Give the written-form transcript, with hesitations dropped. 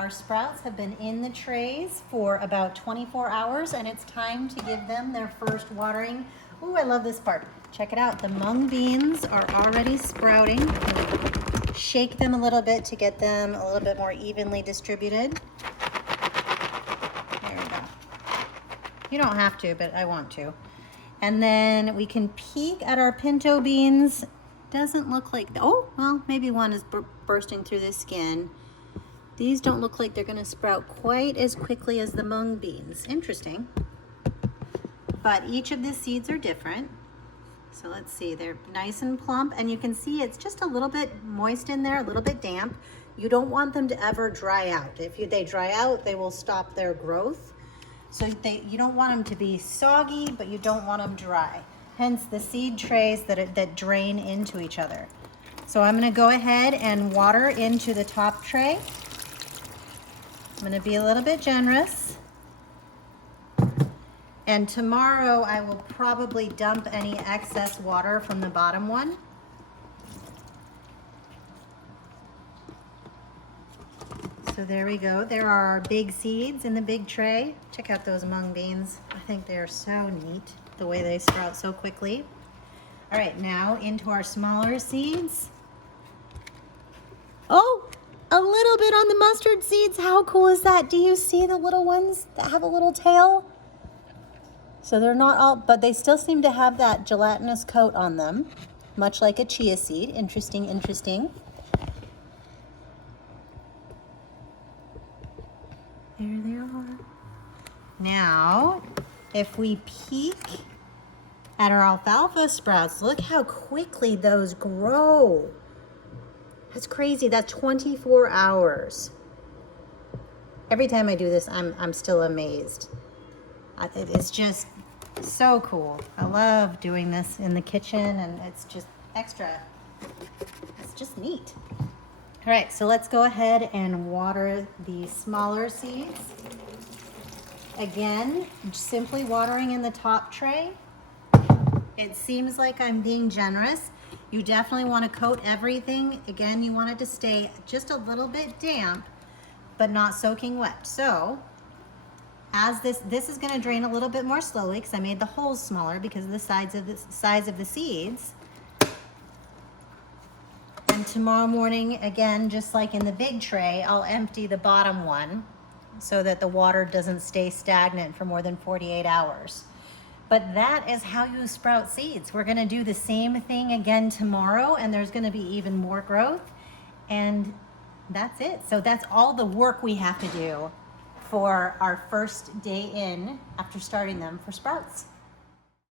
Our sprouts have been in the trays for about 24 hours and it's time to give them their first watering. Ooh, I love this part. Check it out. The mung beans are already sprouting. Shake them a little bit to get them a little bit more evenly distributed. There we go. You don't have to, but I want to. And then we can peek at our pinto beans. Doesn't look like, oh, well, maybe one is bursting through the skin. These don't look like they're gonna sprout quite as quickly as the mung beans. Interesting. But each of the seeds are different. So let's see, they're nice and plump, and you can see it's just a little bit moist in there, a little bit damp. You don't want them to ever dry out. If they dry out, they will stop their growth. So you don't want them to be soggy, but you don't want them dry. Hence the seed trays that drain into each other. So I'm gonna go ahead and water into the top tray. I'm gonna be a little bit generous. And tomorrow I will probably dump any excess water from the bottom one. So there we go. There are our big seeds in the big tray. Check out those mung beans. I think they are so neat, the way they sprout so quickly. All right, now into our smaller seeds. Oh, a little bit on the mustard seeds. How cool is that? Do you see the little ones that have a little tail? So they're not all, but they still seem to have that gelatinous coat on them, much like a chia seed. Interesting, interesting. There they are. Now, if we peek at our alfalfa sprouts, look how quickly those grow. That's crazy. That's 24 hours. Every time I do this, I'm still amazed. It's just so cool. I love doing this in the kitchen, and it's just extra. It's just neat. All right, so let's go ahead and water the smaller seeds. Again, simply watering in the top tray. It seems like I'm being generous. You definitely want to coat everything. Again, you want it to stay just a little bit damp, but not soaking wet. So as this is going to drain a little bit more slowly because I made the holes smaller because of the size of the seeds. And tomorrow morning, again, just like in the big tray, I'll empty the bottom one so that the water doesn't stay stagnant for more than 48 hours. But that is how you sprout seeds. We're going to do the same thing again tomorrow, and there's going to be even more growth. And that's it. So that's all the work we have to do for our first day in after starting them for sprouts.